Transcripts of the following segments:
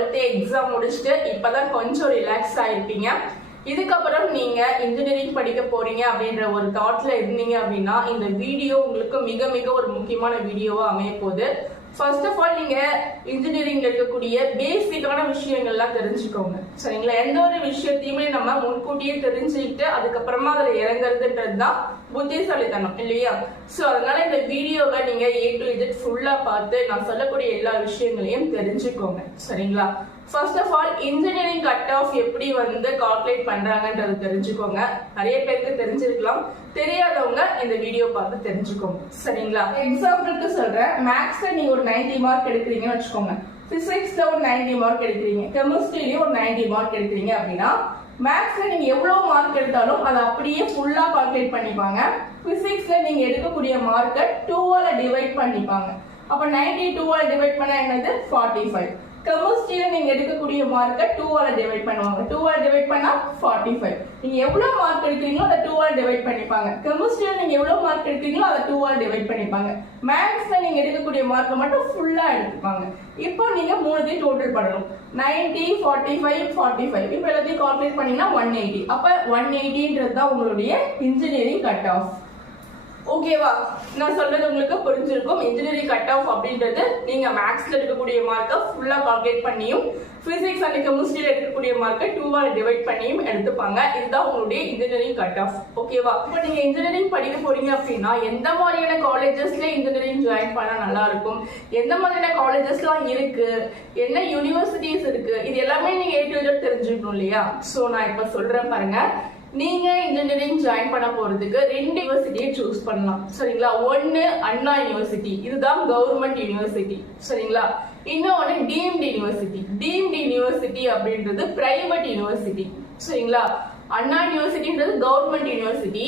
12th exam முடிச்சுட்டு இப்பதான் கொஞ்சம் ரிலாக்ஸ் ஆயிருப்பீங்க. இதுக்கப்புறம் நீங்க இன்ஜினியரிங் படிக்க போறீங்க அப்படின்ற ஒரு தாட்ல இருந்தீங்க அப்படின்னா இந்த வீடியோ உங்களுக்கு மிக மிக ஒரு முக்கியமான வீடியோவா அமைய போகுது. ஃபர்ஸ்ட் ஆஃப் ஆல் நீங்க இன்ஜினியரிங்ல இருக்கக்கூடிய பேசிக்கான விஷயங்கள்லாம் தெரிஞ்சுக்கோங்க. சரிங்களா? எந்த ஒரு விஷயத்தையுமே நம்ம முன்கூட்டியே தெரிஞ்சுக்கிட்டு அதுக்கப்புறமா அதுல இறங்குறதுன்றது தான் புத்திசாலித்தனம் இல்லையா? சோ அதனால இந்த வீடியோவை நீங்க A to Z ஃபுல்லா பார்த்து நான் சொல்லக்கூடிய எல்லா விஷயங்களையும் தெரிஞ்சுக்கோங்க. சரிங்களா? First of all engineering cut off எப்படி கால்குலேட் பண்றாங்கன்றது தெரிஞ்சுக்கோங்க. நிறைய பேருக்கு தெரிஞ்சிருக்கலாம், தெரியாதவங்க இந்த வீடியோ பார்த்து தெரிஞ்சுக்கோங்க. சரிங்களா? எக்ஸாம்பிளுக்கு சொல்றேன், மேக்ஸ்ல நீங்க ஒரு 90 மார்க் எடுக்கிறீங்கன்னு வச்சுக்கோங்க, பிசிக்ஸ்ல ஒரு 90 மார்க் எடுக்கிறீங்க, கெமிஸ்ட்ரிலயும் ஒரு 90 மார்க் எடுக்கிறீங்க அப்படின்னா மேக்ஸ்ல நீங்க எவ்வளவு மார்க் எடுத்தாலும் அதை அப்படியே ஃபுல்லா கால்குலேட் பண்ணிப்பாங்க. பிசிக்ஸ்ல நீங்க எடுக்கக்கூடிய மார்க்கை 2ஆல டிவைட் பண்ணிப்பாங்க. அப்ப 92ஆல டிவைட் பண்ணா என்னது 45. கெமிஸ்ட்ரியில நீங்க எடுக்கக்கூடிய மார்க்கை 2ஆல டிவைட் பண்ணுவாங்க. 2ஆல டிவைட் பண்ணா 45. நீங்க எவ்வளவு மார்க் எடுக்கிறீங்களோ அதை 2ஆல டிவைட் பண்ணிப்பாங்க. கெமிஸ்ட்ரியில நீங்க எவ்வளவு மார்க் எடுக்கிறீங்களோ அதை 2ஆல டிவைட் பண்ணிப்பாங்க. மேத்ஸ்ல நீங்க எடுக்கக்கூடிய மார்க்கை மட்டும் ஃபுல்லா எடுத்துப்பாங்க. இப்போ நீங்க மூணுத்தையும் டோட்டல் பண்ணணும். 90, 45, 45. இப்போ எல்லாத்தையும் கால்குலேட் பண்ணீங்கன்னா 180. அப்ப 180ன்றது தான் உங்களுடைய இன்ஜினியரிங் கட் ஆஃப். ஓகேவா? நான் சொல்றது உங்களுக்கு புரிஞ்சிருக்கும். இன்ஜினியரிங் கட் ஆஃப் அப்படின்றது நீங்க மேத்ஸ்ல எடுக்கக்கூடிய மார்க்கை ஃபுல்லா கால்குலேட் பண்ணியும் பிசிக்ஸ் அண்ட் கெமிஸ்ட்ரியில எடுக்கக்கூடிய மார்க்கை 2ஆல டிவைட் பண்ணியும் எடுத்துப்பாங்க. இதுதான் உங்களுடைய இன்ஜினியரிங் கட் ஆஃப். ஓகேவா? இப்போ நீங்க இன்ஜினியரிங் படிக்க போறீங்க அப்படின்னா எந்த மாதிரியான காலேஜஸ்ல இன்ஜினியரிங் ஜாயின் பண்ணா நல்லா இருக்கும், எந்த மாதிரியான காலேஜஸ்லாம் இருக்கு, என்ன யூனிவர்சிட்டிஸ் இருக்கு, இது எல்லாமே நீங்க A to Z தெரிஞ்சுக்கணும் இல்லையா? சோ நான் இப்ப சொல்றேன் பாருங்க. நீங்க இன்ஜினியரிங் ஜாயின் பண்ண போறதுக்கு 2 யூனிவர்சிட்டியை சூஸ் பண்ணலாம். சரிங்களா? ஒன்னு அண்ணா யூனிவர்சிட்டி, இதுதான் கவர்மெண்ட் யூனிவர்சிட்டி. சரிங்களா? இன்னொன்னு டீம்டு யூனிவர்சிட்டி. டீம்டு யூனிவர்சிட்டி அப்படின்றது பிரைவேட் யூனிவர்சிட்டி. சரிங்களா? அண்ணா யூனிவர்சிட்டின்றது கவர்மெண்ட் யூனிவர்சிட்டி.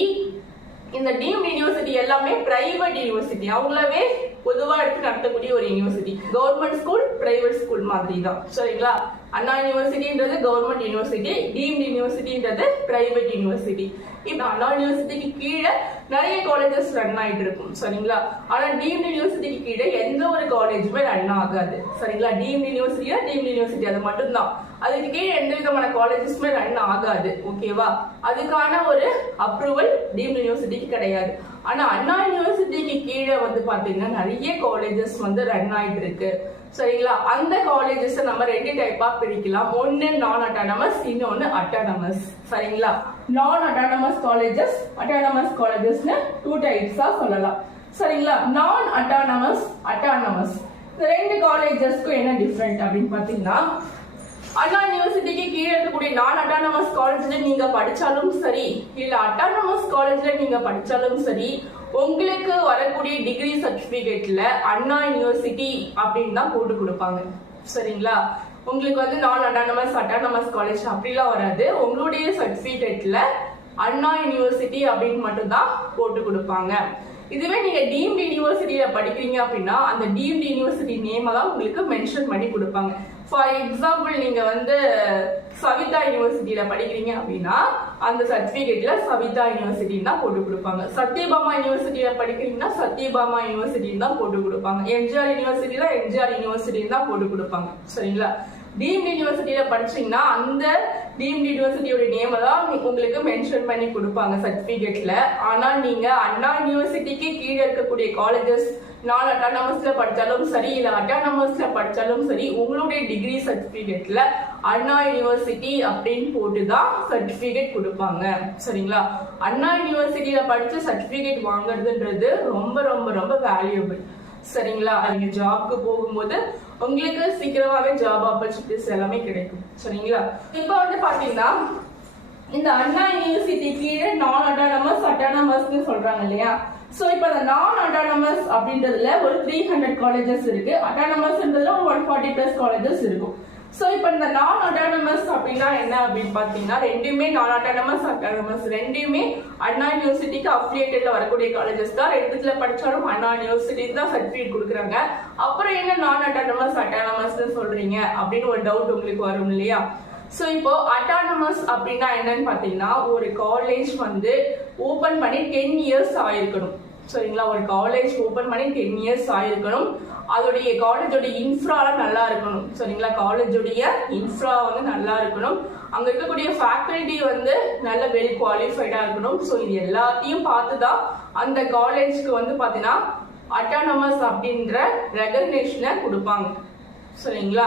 இந்த டீம்டு யூனிவர்சிட்டி எல்லாமே பிரைவேட் யூனிவர்சிட்டி, அவங்களவே பொதுவா எடுத்து நடத்தக்கூடிய ஒரு university. Government school private school மாதிரி தான். சரிங்களா? அண்ணா யூனிவர்சிட்டின்றது கவர்மெண்ட் யூனிவர்சிட்டி, டீம்டு யூனிவர்சிட்டின்றது பிரைவேட் யூனிவர்சிட்டி. இப்போ அண்ணா யூனிவர்சிட்டிக்கு கீழே நிறைய காலேஜஸ் ரன் ஆயிட்டு இருக்கும். சரிங்களா? ஆனா டீம்டு யூனிவர்சிட்டிக்கு கீழே எந்த ஒரு காலேஜுமே ரன் ஆகாது. சரிங்களா? டீம்டு யூனிவர்சிட்டியா டீம்டு யூனிவர்சிட்டி அது மட்டும்தான். அதுக்கு கீழே எந்த விதமான காலேஜஸ்மே ரன் ஆகாது. ஓகேவா? அதுக்கான ஒரு அப்ரூவல் டீம்டு யூனிவர்சிட்டிக்கு கிடையாது. ஆனா அண்ணா யூனிவர்சிட்டிக்கு கீழே பாத்தீங்கன்னா நிறைய காலேஜஸ் ரன் ஆயிட்டு இருக்கு. சரிங்களா? அந்த காலேஜஸ் நம்ம 2 டைப்பா பிரிக்கலாம். ஒன்னு நான் அட்டானமஸ், இன்னொன்னு அட்டானமஸ். சரிங்களா? நான் அட்டானமஸ் காலேஜஸ், அட்டானமஸ் காலேஜஸ்னு 2 டைப்ஸா சொல்லலாம். சரிங்களா? நான் அட்டானமஸ், அட்டானமஸ், இந்த 2 காலேஜஸ்க்கும் என்ன டிஃபரெண்ட் அப்படின்னு பாத்தீங்கன்னா, அண்ணா யூனிவர்சிட்டிக்கு கீழே இருக்கக்கூடிய நான் அட்டானமஸ் காலேஜ்ல நீங்க படிச்சாலும் சரி, இல்ல அட்டானமஸ் காலேஜ்ல நீங்க படிச்சாலும் சரி, உங்களுக்கு வரக்கூடிய டிகிரி சர்டிபிகேட்ல அண்ணா யூனிவர்சிட்டி அப்படின்னு தான் போட்டு கொடுப்பாங்க. சரிங்களா? உங்களுக்கு நான் அட்டானமஸ், அட்டானமஸ் காலேஜ் அப்படிலாம் வராது. உங்களுடைய சர்டிபிகேட்ல அண்ணா யூனிவர்சிட்டி அப்படின்னு மட்டும் தான் போட்டு கொடுப்பாங்க. இதுவே நீங்க டீம்டு யூனிவர்சிட்டியில படிக்கிறீங்க அப்படின்னா அந்த டீம்டு யூனிவர்சிட்டி நேம் தான் உங்களுக்கு மென்ஷன் பண்ணி கொடுப்பாங்க. ஃபார் எக்ஸாம்பிள் நீங்க சவிதா யூனிவர்சிட்டியில படிக்கிறீங்க அப்படின்னா அந்த சர்டிபிகேட்ல சவிதா யூனிவர்சிட்டி தான் போட்டு கொடுப்பாங்க. சத்யபாமா யூனிவர்சிட்டியில படிக்கிறீங்கன்னா சத்யபாமா யூனிவர்சிட்டி தான் போட்டு கொடுப்பாங்க. எம்ஜிஆர் யூனிவர்சிட்டியில எம்ஜிஆர் யூனிவர்சிட்டி தான் போட்டு கொடுப்பாங்க. சரிங்களா? டீம்டு யூனிவர்சிட்டியில படிச்சீங்கன்னா அந்த டீம்டு யூனிவர்சிட்டியோட நேம் தான் உங்களுக்கு மென்ஷன் பண்ணி கொடுப்பாங்க சர்டிபிகேட்ல. ஆனா நீங்க அண்ணா யூனிவர்சிட்டிக்கு கீழே இருக்கக்கூடிய காலேஜஸ் நான் அட்டானமஸ்ல படிச்சாலும் சரி, இல்ல அட்டானமஸ்ல படிச்சாலும் சரி, உங்களுடைய டிகிரி சர்டிபிகேட்ல அண்ணா யூனிவர்சிட்டி அப்படின்னு போட்டுதான் சர்டிபிகேட் கொடுப்பாங்க. சரிங்களா? அண்ணா யூனிவர்சிட்டியில படிச்ச சர்டிபிகேட் வாங்குறதுன்றது ரொம்ப ரொம்ப ரொம்ப வேல்யூபிள். சரிங்களா? நீங்க ஜாப்க்கு போகும்போது உங்களுக்கு சீக்கிரமாவே ஜாப் ஆப்பர்ச்சுனிட்டிஸ் எல்லாமே கிடைக்கும். சரிங்களா? இப்போ பாத்தீங்கன்னா இந்த அண்ணா யூனிவர்சிட்டி கீழே நான் அட்டானமஸ், அட்டானமஸ்னு சொல்றாங்க இல்லையா? சோ இப்போ அந்த நான் அட்டானமஸ் அப்படின்றதுல ஒரு 300 காலேஜஸ் இருக்கு. அட்டானமஸ்ன்றதுல 140+ காலேஜஸ் இருக்கும். சோ இப்போ இந்த நான் அட்டானமஸ் அப்படின்னா என்ன அப்படின்னு பாத்தீங்கன்னா, ரெண்டுமே நான் அட்டானமஸ், அட்டானமஸ் ரெண்டுமே அண்ணா யூனிவர்சிட்டிக்கு அஃபிலியேட்டட்ல வரக்கூடிய காலேஜஸ் தான். ரெண்டுத்துல படிச்சாலும் அண்ணா யூனிவர்சிட்டி தான் சர்டிபிகேட் கொடுக்குறாங்க. அப்புறம் என்ன நான் அட்டானமஸ், அட்டானமஸ்னு சொல்றீங்க அப்படின்னு ஒரு டவுட் உங்களுக்கு வரும் இல்லையா? சோ இப்போ அட்டானமஸ் அப்படின்னா என்னன்னு பாத்தீங்கன்னா, ஒரு காலேஜ் ஓபன் பண்ணி 10 இயர்ஸ் ஆயிருக்கணும். சரிங்களா. ஒரு காலேஜ் ஓபன் பண்ணி 10 years ஆயிருக்கணும். அதோடைய காலேஜோட இன்ஃப்ராலாம் நல்லா இருக்கணும். சரிங்களா. காலேஜோடைய இன்ஃப்ரா வந்து நல்லா இருக்கணும். அங்க இருக்கக்கூடிய ஃபேக்கல்டி வந்து நல்ல வெல் குவாலிஃபைடா இருக்கணும். ஸோ இது எல்லாத்தையும் பார்த்துதான் அந்த காலேஜ்க்கு வந்து பாத்தீங்கன்னா அட்டானமஸ் அப்படின்ற ரெகக்னேஷனை கொடுப்பாங்க. சரிங்களா.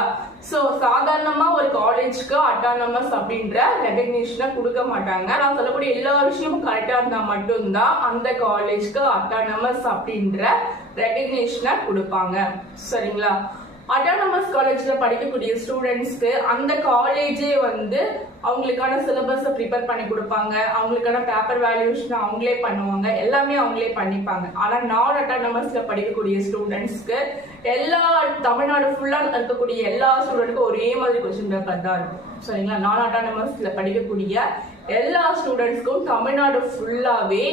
சோ சாதாரணமா ஒரு காலேஜ்க்கு அட்டானமஸ் அப்படின்ற ரெகக்னேஷனை கொடுக்க மாட்டாங்க. நான் சொல்லக்கூடிய எல்லா விஷயமும் கரெக்டா இருந்தா மட்டும்தான் அந்த காலேஜ்க்கு அட்டானமஸ் அப்படின்ற ரெகக்னேஷனை கொடுப்பாங்க. சரிங்களா. அட்டானமஸ் காலேஜ்ல படிக்கக்கூடிய ஸ்டூடெண்ட்ஸ்க்கு அந்த காலேஜே வந்து அவங்களுக்கான சிலபஸை ப்ரிப்பேர் பண்ணி கொடுப்பாங்க. அவங்களுக்கான பேப்பர் வேல்யூஷன் அவங்களே பண்ணுவாங்க. எல்லாமே அவங்களே பண்ணிப்பாங்க. ஆனா நான் அட்டானமஸ்ல படிக்கக்கூடிய ஸ்டூடெண்ட்ஸ்க்கு எல்லா தமிழ்நாடு ஃபுல்லா இருக்கக்கூடிய எல்லா ஸ்டூடெண்ட்க்கும் ஒரே மாதிரி கொஸ்டின் பேப்பர் தான் இருக்கும். சரிங்களா. நான் அட்டானமஸ்ல படிக்கக்கூடிய எல்லா ஸ்டூடெண்ட்ஸ்க்கும் தமிழ்நாடு ஃபுல்லாவே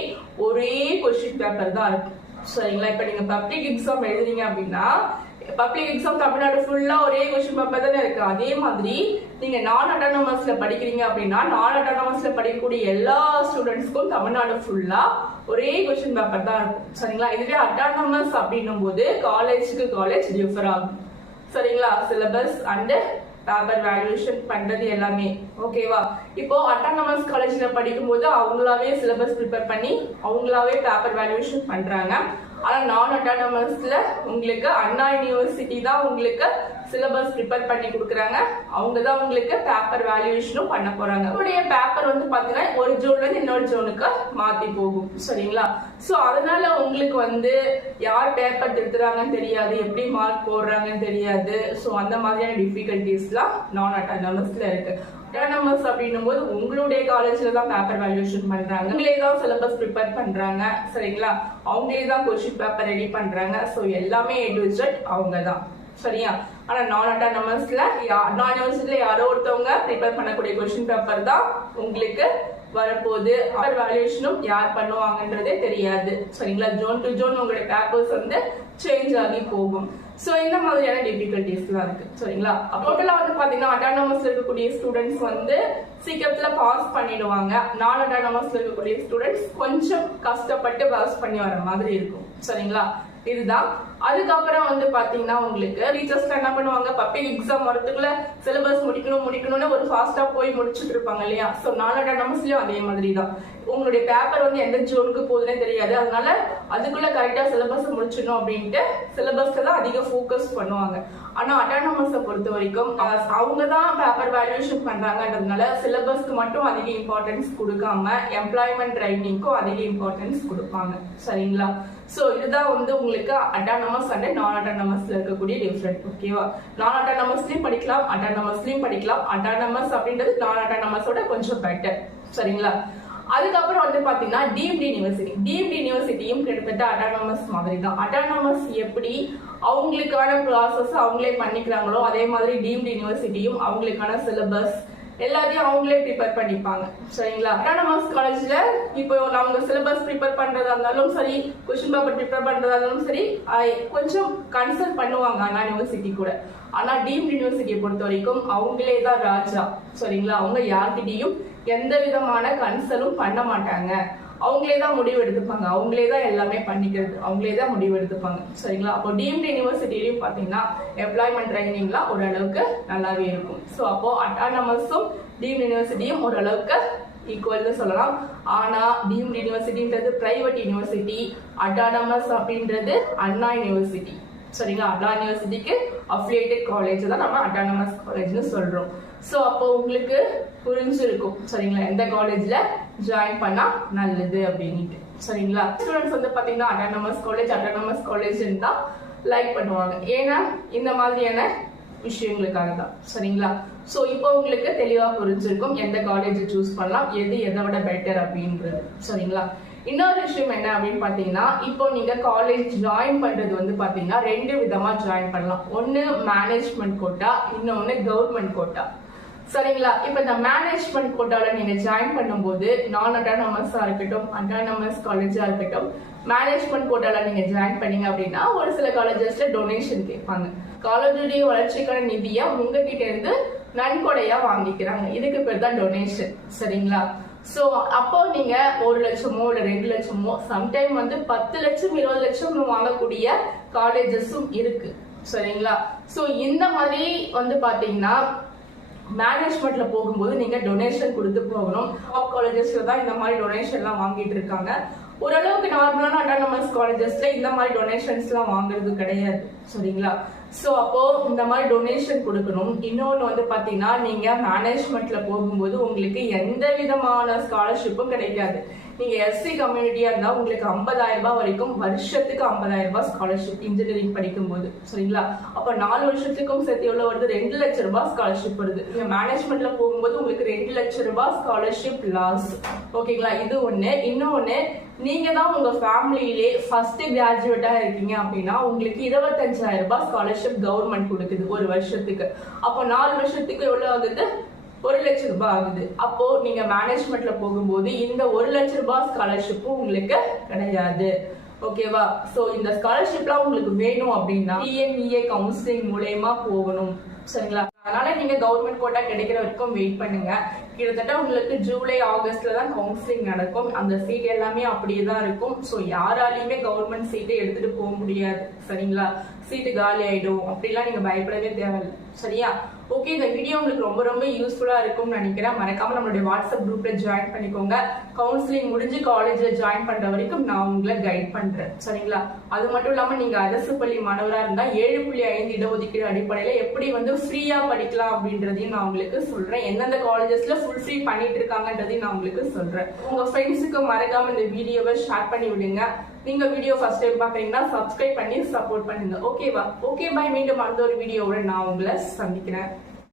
ஒரே கொஸ்டின் பேப்பர் தான் இருக்கும். சரிங்களா. இப்ப நீங்க பப்ளிக் எக்ஸாம் எழுதுறீங்க அப்படின்னா பப்ளிக் எக்ஸாம் தமிழ்நாடு ஃபுல்லா ஒரே கொஸ்டின் பேப்பர் தானே இருக்கு. அதே மாதிரி நீங்க நான் அட்டானமஸ்ல படிக்கிறீங்க அப்படின்னா நான் அட்டானமஸ்ல படிக்கக்கூடிய எல்லா ஸ்டூடெண்ட்ஸ்க்கும் தமிழ்நாடு ஃபுல்லா ஒரே கொஸ்டின் பேப்பர் தான் இருக்கும். சரிங்களா. இதுவே அட்டானமஸ் அப்படின்னும் போது காலேஜுக்கு காலேஜ் டிஃபர் ஆகும். சரிங்களா. சிலபஸ் அண்ட் பேப்பர் வேல்யூஷன் பண்றது எல்லாமே ஓகேவா. இப்போ அட்டானமஸ் காலேஜ்ல படிக்கும் போது அவங்களாவே சிலபஸ் ப்ரிப்பேர் பண்ணி அவங்களாவே பேப்பர் வேல்யூஷன் பண்றாங்க. ஆனா நான் அட்டானமஸ்ல உங்களுக்கு அண்ணா யூனிவர்சிட்டி தான் உங்களுக்கு சிலபஸ் ப்ரிப்பேர் பண்ணி கொடுக்குறாங்க. அவங்க தான் உங்களுக்கு பேப்பர் வேல்யூஷனும் பண்ண போறாங்க. உங்களுடைய பேப்பர் வந்து பாத்தீங்கன்னா ஒரு ஜோன்ல இருந்து இன்னொரு ஜோனுக்கு மாத்தி போகும். சரிங்களா. சோ அதனால உங்களுக்கு வந்து யார் பேப்பர் திருத்துறாங்கன்னு தெரியாது, எப்படி மார்க் போடுறாங்கன்னு தெரியாது. சோ அந்த மாதிரியான டிஃபிகல்டிஸ்லாம் நான் அட்டானமஸ்ல இருக்கு. அட்டானமஸ் அப்படின்னும் போது உங்களுடைய காலேஜ்ல தான் பேப்பர் வேல்யூஷன் பண்றாங்க. அவங்களே தான் சிலபஸ் ப்ரிப்பேர் பண்றாங்க. சரிங்களா. அவங்களே தான் கொஸ்டின் பேப்பர் ரெடி பண்றாங்க. சோ எல்லாமே A to Z அவங்க தான். சரியா. ஆனா நான் அட்டானமஸ்ல நான் யூனிவர்சிட்டியில யாரோ ஒருத்தவங்க ப்ரிப்பேர் பண்ணக்கூடிய கொஸ்டின் பேப்பர் தான் உங்களுக்கு வரப்போகுது. பேப்பர் வேல்யூஷனும் யார் பண்ணுவாங்கன்றதே தெரியாது. சரிங்களா. ஜோன் டு ஜோன் உங்களுடைய பேப்பர்ஸ் வந்து சேஞ்ச் ஆகி போகும். சோ இந்த மாதிரியான டிஃபிகல்டிஸ் எல்லாம் இருக்கு. சரிங்களா. டோட்டலா வந்து பாத்தீங்கன்னா அட்டானமஸ்ல இருக்கக்கூடிய ஸ்டூடெண்ட்ஸ் வந்து சீக்கிரத்துல பாஸ் பண்ணிடுவாங்க. நான் அட்டானமஸ்ல இருக்கக்கூடிய ஸ்டூடெண்ட்ஸ் கொஞ்சம் கஷ்டப்பட்டு பாஸ் பண்ணி வர மாதிரி இருக்கும். சரிங்களா. இதுதான். அதுக்கப்புறம் வந்து பாத்தீங்கன்னா உங்களுக்கு டீச்சர்ஸ் என்ன பண்ணுவாங்க, பப்ளிக் எக்ஸாம் வரதுக்குள்ள சிலபஸ் முடிக்கணும்னு ஒரு ஃபாஸ்டா போய் முடிச்சுட்டு இருப்பாங்க இல்லையா. சோ நான் அட்டானமஸ்லயும் அதே மாதிரி தான். உங்களுடைய பேப்பர் வந்து எந்த ஜோனுக்கு போகுதுன்னே தெரியாது. அதனால அதுக்குள்ள கரெக்டா சிலபஸ் முடிச்சிடணும் அப்படின்ட்டு சிலபஸ்ல தான் அதிக ஃபோக்கஸ் பண்ணுவாங்க. ஆனா அட்டானமஸை பொறுத்த வரைக்கும் அவங்க தான் பேப்பர் வேல்யூஷன் பண்றாங்கன்றதுனால சிலபஸ்க்கு மட்டும் அதிக இம்பார்ட்டன்ஸ் கொடுக்காம எம்ப்ளாய்மெண்ட் ட்ரைனிங்க்கும் அதிக இம்பார்ட்டன்ஸ் கொடுப்பாங்க. சரிங்களா. சோ இதுதான் வந்து உங்களுக்கு அட்டானமஸ் அண்ட் நான் அட்டானமஸ்ல இருக்கக்கூடிய டிஃபரெண்ட். ஓகேவா. நான் அட்டானமஸ்லயும் படிக்கலாம், அட்டானமஸ்லயும் படிக்கலாம். அட்டானமஸ் அப்படின்றது நான் அட்டானமஸோட கொஞ்சம் பெட்டர். சரிங்களா. அதுக்கப்புறம் வந்து பாத்தீங்கன்னா டீம்டு யூனிவர்சிட்டியும் கிட்டத்தட்ட அட்டானமஸ் மாதிரி தான். அட்டானமஸ் எப்படி அவங்களுக்கான ப்ராசஸ் அவங்களே பண்ணிக்கிறாங்களோ அதே மாதிரி டீம்டு யூனிவர்சிட்டியும் அவங்களுக்கான சிலபஸ் எல்லாத்தையும் அவங்களே ப்ரிப்பேர் பண்ணிப்பாங்க. சரிங்களா. அட்டானமஸ் காலேஜ்ல இப்போ அவங்க சிலபஸ் ப்ரிப்பேர் பண்றதா இருந்தாலும் சரி, கொஸ்டின் பேப்பர் ப்ரிப்பேர் பண்றதா இருந்தாலும் சரி, கொஞ்சம் கன்சல்ட் பண்ணுவாங்க அண்ணா யூனிவர்சிட்டி கூட. ஆனா டீம்டு யூனிவர்சிட்டியை பொறுத்த வரைக்கும் அவங்களே தான் ராஜா. சரிங்களா. அவங்க யார்கிட்டையும் எந்த விதமான கன்சல்டும் பண்ண மாட்டாங்க. அவங்களே தான் முடிவு எடுத்துப்பாங்க. அவங்களே தான் எல்லாமே பண்ணிக்கிறது. அவங்களே தான் முடிவு எடுத்துப்பாங்க. சரிங்களா. அப்போ டீம்டு யூனிவர்சிட்டிலையும் பாத்தீங்கன்னா எம்ப்ளாய்மெண்ட் ட்ரைனிங்லாம் ஓரளவுக்கு நல்லாவே இருக்கும். ஸோ அப்போ அட்டானமஸும் டீம்டு யூனிவர்சிட்டியும் ஓரளவுக்கு ஈக்குவல்னு சொல்லலாம். ஆனா டீம்டு யூனிவர்சிட்டின்றது பிரைவேட் யூனிவர்சிட்டி, அட்டானமஸ் அப்படின்றது அண்ணா யூனிவர்சிட்டி. சரிங்களா. அண்ணா யூனிவர்சிட்டிக்கு அஃபிலியேட்டட் காலேஜ் தான் நம்ம அட்டானமஸ் காலேஜ்னு சொல்றோம். சோ அப்போ உங்களுக்கு புரிஞ்சிருக்கும். சரிங்களா. எந்த காலேஜ்ல ஜாயின் பண்ணா நல்லது அப்படின்ட்டு. சரிங்களா. ஸ்டூடெண்ட்ஸ் வந்து பாத்தீங்கன்னா அட்டானமஸ் காலேஜ் தான் லைக் பண்ணுவாங்க. ஏன்னா இந்த மாதிரியான விஷயங்களுக்காக தான். சரிங்களா. சோ இப்போ உங்களுக்கு தெளிவா புரிஞ்சிருக்கும் எந்த காலேஜ் சூஸ் பண்ணலாம், எது எதை விட பெட்டர் அப்படின்றது. சரிங்களா. இன்னொரு விஷயம் என்ன அப்படின்னு பாத்தீங்கன்னா இப்போ நீங்க காலேஜ் ஜாயின் பண்றது வந்து பாத்தீங்கன்னா 2 விதமா ஜாயின் பண்ணலாம். ஒன்னு மேனேஜ்மெண்ட் கோட்டா, இன்னொன்னு கவர்மெண்ட் கோட்டா. சரிங்களா. இப்ப இந்த மேனேஜ்மெண்ட் கோட்டால நீங்க ஜாயின் பண்ணும்போது நான் அட்டானமஸா இருக்கட்டும், அட்டானமஸ் காலேஜா இருக்கட்டும், மேனேஜ்மெண்ட் கோட்டால நீங்க ஜாயின் பண்ணீங்க அப்படின்னா ஒரு சில காலேஜஸ்ல டொனேஷன் கேட்பாங்க. காலேஜுடைய வளர்ச்சிக்கான நிதியை உங்ககிட்ட இருந்து நன்கொடையா வாங்கிக்கிறாங்க. இதுக்கு பேர் தான் டொனேஷன். சரிங்களா. ஸோ அப்போ நீங்க 1 லட்சமோ இல்ல 2 லட்சமோ சம்டைம் வந்து 10 லட்சம் 20 லட்சம் வாங்கக்கூடிய காலேஜஸும் இருக்கு. சரிங்களா? ஸோ இந்த மாதிரி வந்து பாத்தீங்கன்னா மேனேஜ்மெண்ட்ல போகும்போது நீங்க டொனேஷன் கொடுத்து போகணும். டாப் காலேஜஸ்ல தான் இந்த மாதிரி டொனேஷன் எல்லாம் வாங்கிட்டு இருக்காங்க. ஓரளவுக்கு நார்மலான அட்டானமஸ் காலேஜஸ்ல இந்த மாதிரி டொனேஷன்ஸ் எல்லாம் வாங்குறது கிடையாது. சரிங்களா? சோ அப்போ இந்த மாதிரி டொனேஷன் கொடுக்கணும். இன்னொன்னு வந்து பாத்தீங்கன்னா நீங்க மேனேஜ்மெண்ட்ல போகும்போது உங்களுக்கு எந்த விதமான ஸ்காலர்ஷிப்பும் கிடைக்காது. நீங்க எஸ்சி கம்யூனிட்டியா இருந்தா உங்களுக்கு 50,000 ரூபாய் வரைக்கும் வருஷத்துக்கு 50,000 ரூபாய் ஸ்காலர்ஷிப் இன்ஜினியரிங் படிக்கும் போது. சரிங்களா? அப்ப 4 வருஷத்துக்கும் சேர்த்து எவ்வளவு வருது? 2 லட்சம் ரூபாய் ஸ்காலர்ஷிப் வருது. நீங்க மேனேஜ்மெண்ட்ல போகும்போது உங்களுக்கு 2 லட்சம் ரூபாய் ஸ்காலர்ஷிப் லாஸ். ஓகேங்களா? இது ஒண்ணு. இன்னொன்னு, நீங்க தான் உங்க ஃபேமிலியிலே ஃபர்ஸ்ட் கிராஜுவேட்டா இருக்கீங்க அப்படின்னா உங்களுக்கு 25,000 ரூபாய் ஸ்காலர்ஷிப் கவர்மெண்ட் கொடுக்குது ஒரு வருஷத்துக்கு. அப்போ 4 வருஷத்துக்கு எவ்வளவு ஆகுது? 1 லட்சம் ரூபாய் ஆகுது. அப்போ நீங்க மேனேஜ்மெண்ட்ல போகும்போது இந்த 1 லட்சம் ரூபாய் ஸ்காலர்ஷிப்பும் உங்களுக்கு கிடையாது. ஓகேவா? சோ இந்த ஸ்காலர்ஷிப்லாம் உங்களுக்கு வேணும் அப்படின்னா டிஎன்இஏ கவுன்சிலிங் மூலமா போகணும். சரிங்களா? அதனால நீங்க கவர்மெண்ட் கோட்டா கிடைக்கிற வரைக்கும் வெயிட் பண்ணுங்க. கிட்டத்தட்ட உங்களுக்கு ஜூலை ஆகஸ்ட்ல தான் கவுன்சிலிங் நடக்கும். அந்த சீட் எல்லாமே அப்படியே தான் இருக்கும். ஸோ யாராலையுமே கவர்மெண்ட் சீட்டை எடுத்துட்டு போக முடியாது. சரிங்களா? சீட்டு காலி ஆயிடும் அப்படிலாம் நீங்க பயப்படவே தேவையில்லை. சரியா? ஓகே, இந்த வீடியோ உங்களுக்கு ரொம்ப ரொம்ப யூஸ்ஃபுல்லா இருக்கும்னு நினைக்கிறேன். மறக்காம நம்மளுடைய வாட்ஸ்அப் குரூப்ல ஜாயின் பண்ணிக்கோங்க. கவுன்சிலிங் முடிஞ்சு காலேஜ்ல ஜாயின் பண்ற வரைக்கும் நான் உங்களை கைட் பண்றேன். சரிங்களா? அது மட்டும் இல்லாம நீங்க அரசு பள்ளி மாணவரா இருந்தா 7.5 இடஒதுக்கீடு அடிப்படையில எப்படி வந்து ஃப்ரீயா படிக்கலாம் அப்படின்றதையும் நான் உங்களுக்கு சொல்றேன். எந்தெந்த காலேஜஸ்ல ஃபுல் ஃப்ரீ பண்ணிட்டு இருக்காங்கன்றதையும் நான் உங்களுக்கு சொல்றேன். உங்க ஃப்ரெண்ட்ஸுக்கு மறக்காம இந்த வீடியோவை ஷேர் பண்ணி விடுங்க. நீங்க வீடியோ ஃபர்ஸ்ட் டைம் பாக்குறீங்கன்னா சப்ஸ்கிரைப் பண்ணி சப்போர்ட் பண்ணுங்க. ஓகேவா? Okay, bye. மீண்டும் அடுத்த ஒரு வீடியோவோட நான் உங்களை சந்திக்கிறேன்.